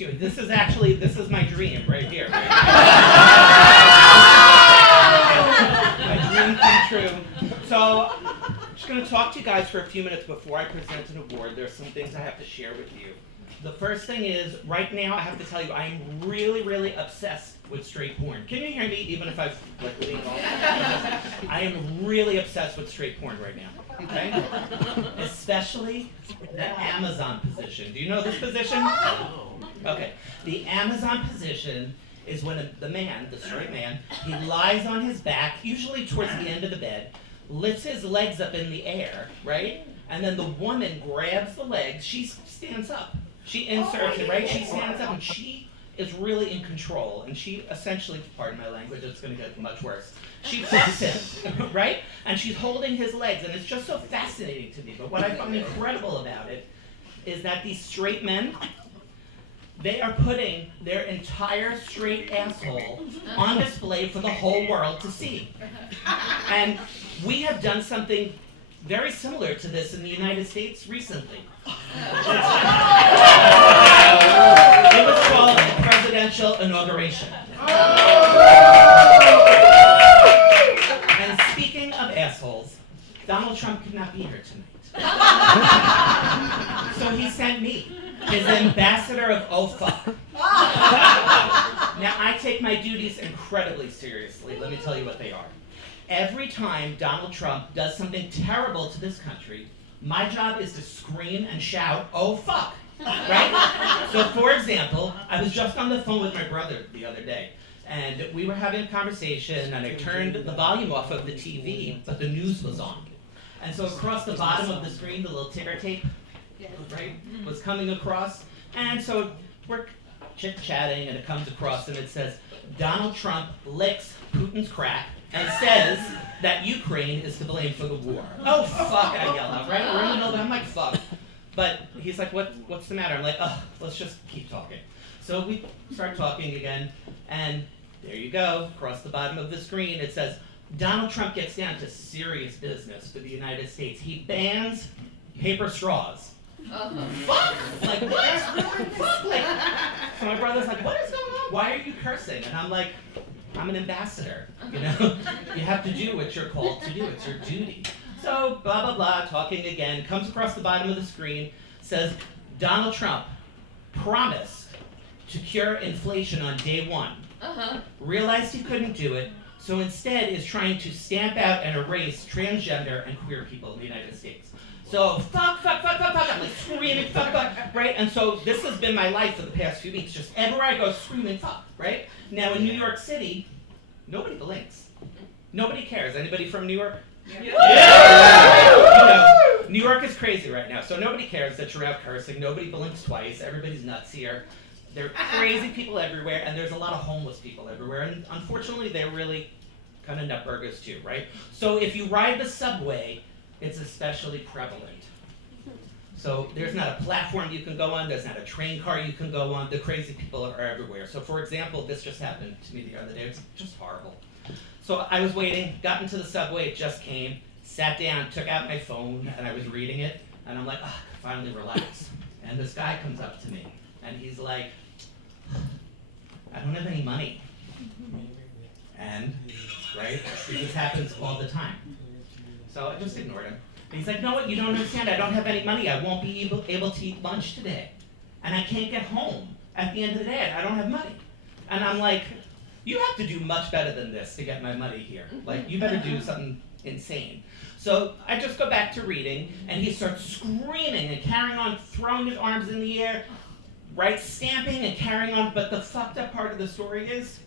you. This is my dream right here. My dream come true. So, I'm just going to talk to you guys for a few minutes before I present an award. There's some things I have to share with you. The first thing is, right now, I have to tell you, I'm really, really obsessed with straight porn. Can you hear me, even if I've leaned off? I am really obsessed with straight porn right now, okay? Especially the Amazon position. Do you know this position? Okay. The Amazon position is when the man, the straight man, he lies on his back, usually towards the end of the bed, lifts his legs up in the air, right? And then the woman grabs the legs, she stands up. She inserts it, right? She stands up and she is really in control. And she essentially, pardon my language, it's going to get much worse. She fucks him, right? And she's holding his legs, and it's just so fascinating to me. But what I find incredible about it is that these straight men, they are putting their entire straight asshole on display for the whole world to see. And we have done something very similar to this in the United States recently. It was called a presidential inauguration. And speaking of assholes, Donald Trump could not be here tonight. So he sent me, his ambassador of oh fuck. Now I take my duties incredibly seriously. Let me tell you what they are. Every time Donald Trump does something terrible to this country, my job is to scream and shout, oh fuck, right? So for example, I was just on the phone with my brother the other day, and we were having a conversation, and I turned the volume off of the TV, but the news was on. And so across the bottom of the screen, the little ticker tape, right, was coming across, and so we're chit-chatting, and it comes across, and it says, Donald Trump licks Putin's crack, and says that Ukraine is to blame for the war. Oh, fuck, I yell out, right? We're in the middle of it, I'm like, fuck. But he's like, what's the matter? I'm like, let's just keep talking. So we start talking again, and there you go, across the bottom of the screen, it says, Donald Trump gets down to serious business for the United States. He bans paper straws. Fuck! Like, what? Fuck! Like, so my brother's like, what is going on? Why are you cursing? And I'm like, I'm an ambassador, you know? You have to do what you're called to do. It's your duty. So, blah, blah, blah, talking again, comes across the bottom of the screen, says, Donald Trump promised to cure inflation on day one. Realized he couldn't do it, so instead is trying to stamp out and erase transgender and queer people in the United States. So, fuck, I'm like screaming, fuck, right? And so this has been my life for the past few weeks, just everywhere I go, screaming, fuck, right? Now in New York City, nobody blinks. Nobody cares. Anybody from New York? Yeah. You know, New York is crazy right now, so nobody cares that you're out cursing. Nobody blinks twice. Everybody's nuts here. There are crazy people everywhere, and there's a lot of homeless people everywhere, and unfortunately they're really kind of nutburgers too, right? So if you ride the subway, it's especially prevalent. So there's not a platform you can go on, there's not a train car you can go on, the crazy people are everywhere. So for example, this just happened to me the other day, it's just horrible. So I was waiting, got into the subway, it just came, sat down, took out my phone, and I was reading it, and I'm like, finally relax. And this guy comes up to me, and he's like, I don't have any money. And, right, this happens all the time. So I just ignored him. And he's like, no, what, you don't understand, I don't have any money, I won't be able to eat lunch today. And I can't get home at the end of the day, I don't have money. And I'm like, you have to do much better than this to get my money here. Like, you better do something insane. So I just go back to reading, and he starts screaming and carrying on, throwing his arms in the air, right, stamping and carrying on. But the fucked up part of the story is,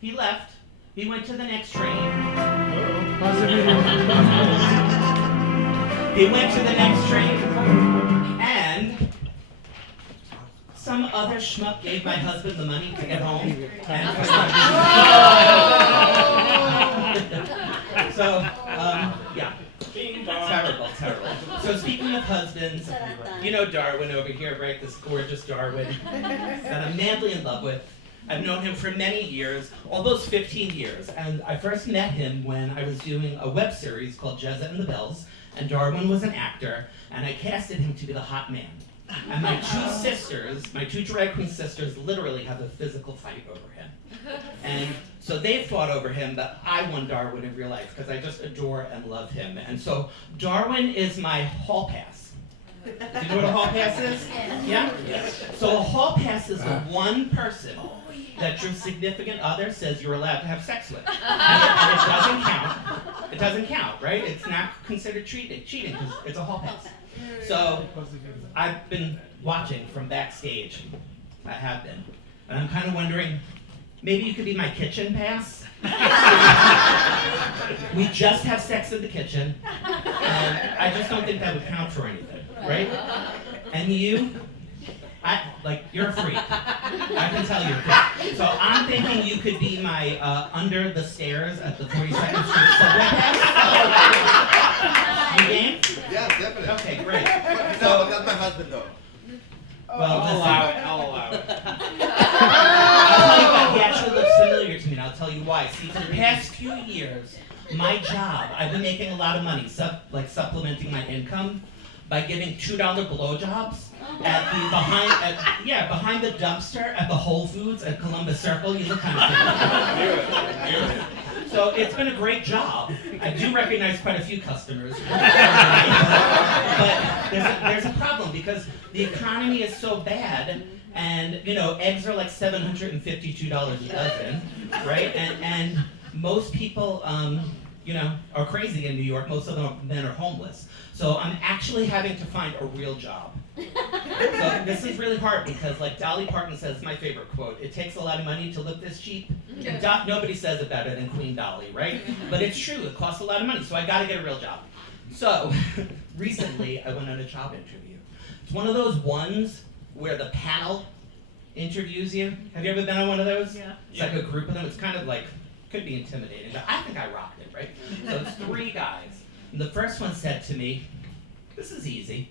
he left, he went to the next train. He went to the next train, and some other schmuck gave my husband the money to get home. So, yeah. Terrible. So speaking of husbands, you know Darwin over here, right? This gorgeous Darwin that I'm madly in love with. I've known him for many years, almost 15 years. And I first met him when I was doing a web series called Jeza Belle, and Darwin was an actor, and I casted him to be the hot man. And my two drag queen sisters, literally have a physical fight over him. And so they fought over him, but I won Darwin in real life because I just adore and love him. And so Darwin is my hall pass. Do you know what a hall pass is? Yeah? So a hall pass is the one person that your significant other says you're allowed to have sex with. And it doesn't count. It doesn't count, right? It's not considered cheating because it's a hall pass. So I've been watching from backstage. I have been. And I'm kind of wondering, maybe you could be my kitchen pass? We just have sex in the kitchen. And I just don't think that would count for anything, right? And you, you're a freak. I can tell you're a freak. So I'm thinking you could be my under the stairs at the 42nd Street subway pass. You game? Yeah, definitely. Okay, great. No, that's my husband though. Well, I'll allow it. I'll tell you what, he actually looks familiar to me, and I'll tell you why. See, for the past few years, my job, I've been making a lot of money, supplementing my income by giving $2 blowjobs behind the dumpster at the Whole Foods at Columbus Circle. You look kind of familiar. So it's been a great job. I do recognize quite a few customers. But there's a problem because the economy is so bad, and eggs are like $752 a dozen, right? And most people are crazy in New York. Most of them men are homeless. So I'm actually having to find a real job. So this is really hard because, like Dolly Parton says, my favorite quote, it takes a lot of money to look this cheap. Nobody says it better than Queen Dolly, right? But it's true, it costs a lot of money, so I gotta get a real job. So, recently I went on a job interview. It's one of those ones where the panel interviews you. Have you ever been on one of those? Yeah. It's like a group of them, it's kind of like, could be intimidating, but I think I rocked it, right? So it's 3 guys. And the first one said to me, this is easy.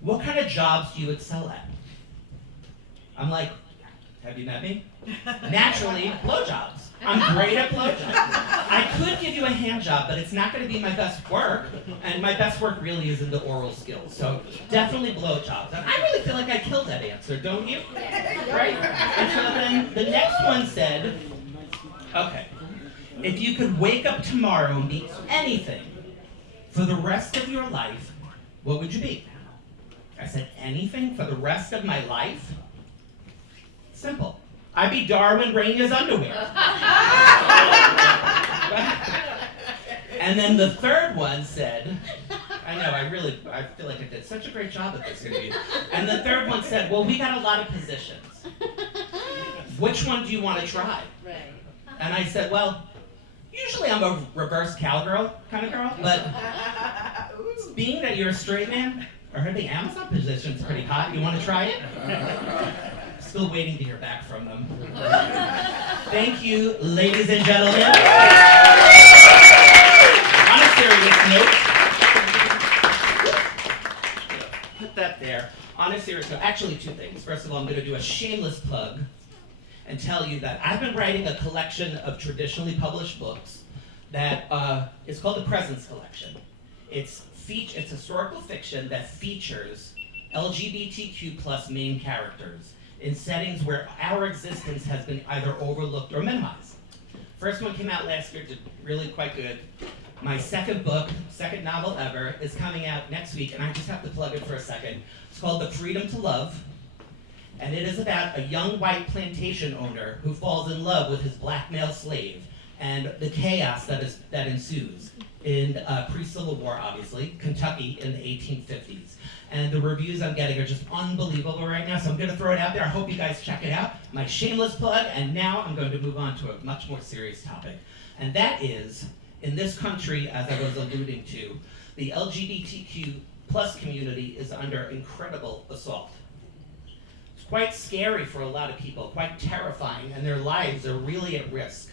What kind of jobs do you excel at? I'm like, have you met me? Naturally, blowjobs. I'm great at blowjobs. I could give you a hand job, but it's not going to be my best work, and my best work really is in the oral skills. So definitely blowjobs. And I really feel like I killed that answer, don't you? Right? And so then the next one said, okay, if you could wake up tomorrow and be anything for the rest of your life, what would you be? I said, anything for the rest of my life? Simple. I'd be Darwin Rainier's underwear. And then the third one said, I know, I feel like I did such a great job at this interview. And the third one said, well, we got a lot of positions. Which one do you want to try? Right. And I said, well, usually I'm a reverse cowgirl kind of girl, but being that you're a straight man, I heard the Amazon position's pretty hot. You want to try it? Still waiting to hear back from them. Thank you, ladies and gentlemen. On a serious note, put that there. On a serious note, actually 2 things. First of all, I'm going to do a shameless plug and tell you that I've been writing a collection of traditionally published books that is called the Presence Collection. It's historical fiction that features LGBTQ plus main characters in settings where our existence has been either overlooked or minimized. First one came out last year, did really quite good. My second book, second novel ever, is coming out next week, and I just have to plug it for a second. It's called The Freedom to Love, and it is about a young white plantation owner who falls in love with his black male slave and the chaos that ensues in pre-Civil War, obviously, Kentucky in the 1850s. And the reviews I'm getting are just unbelievable right now, so I'm going to throw it out there. I hope you guys check it out. My shameless plug, and now I'm going to move on to a much more serious topic. And that is, in this country, as I was alluding to, the LGBTQ plus community is under incredible assault. It's quite scary for a lot of people, quite terrifying, and their lives are really at risk.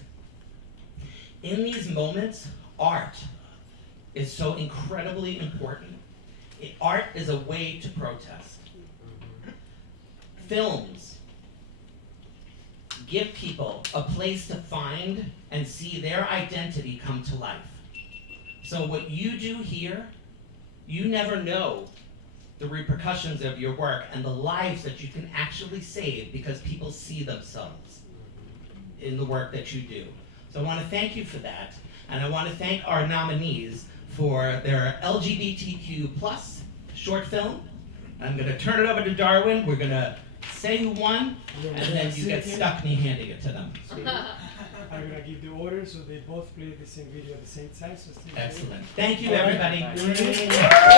In these moments, art is so incredibly important. Art is a way to protest. Films give people a place to find and see their identity come to life. So what you do here, you never know the repercussions of your work and the lives that you can actually save because people see themselves in the work that you do. So I want to thank you for that, and I want to thank our nominees for their LGBTQ plus short film. I'm going to turn it over to Darwin. We're going to say who won, and then you get stuck me handing it to them. I'm gonna give the order so they both play the same video at the same time. So Excellent. Thank you, everybody. Right.